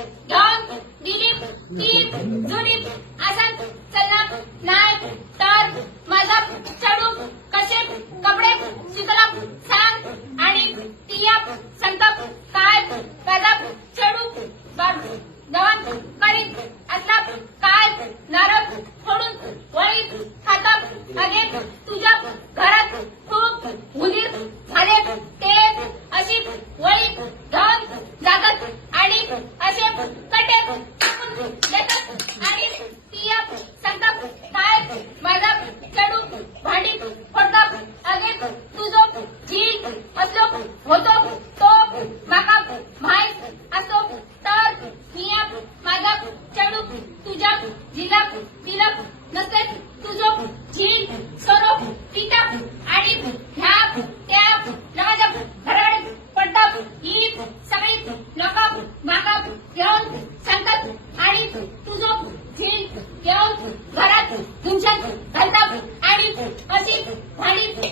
घेऊन दिलीप तीर जुलीप आसन चलना नाही तर माझा चढू कसे कपडे शिकला सांग आणि तिया संतप काय माझा चढू गवन करीत असला काय नारळ फोडून वळीत खातात अनेक तुझ्या घरात खूप उंदीर झाले ते अशी वळी घेऊन जातात आणि असे कटे टाकून देतात आणि तिया संताप काय माझा चढू भांडी फोडतात अनेक तुझो झील असलो होतो तो माका माहीत असतो तर मिया माझा चढू तुझ्या झिलक बिलक नसते तुझो झील सोरो पिता आणि ह्या त्या राजा घराड पडतात ही सगळी लोक माका घेऊन सांगतात आणि तुझो झील घेऊन घरात धुमशान घालतात आणि अशी भांडी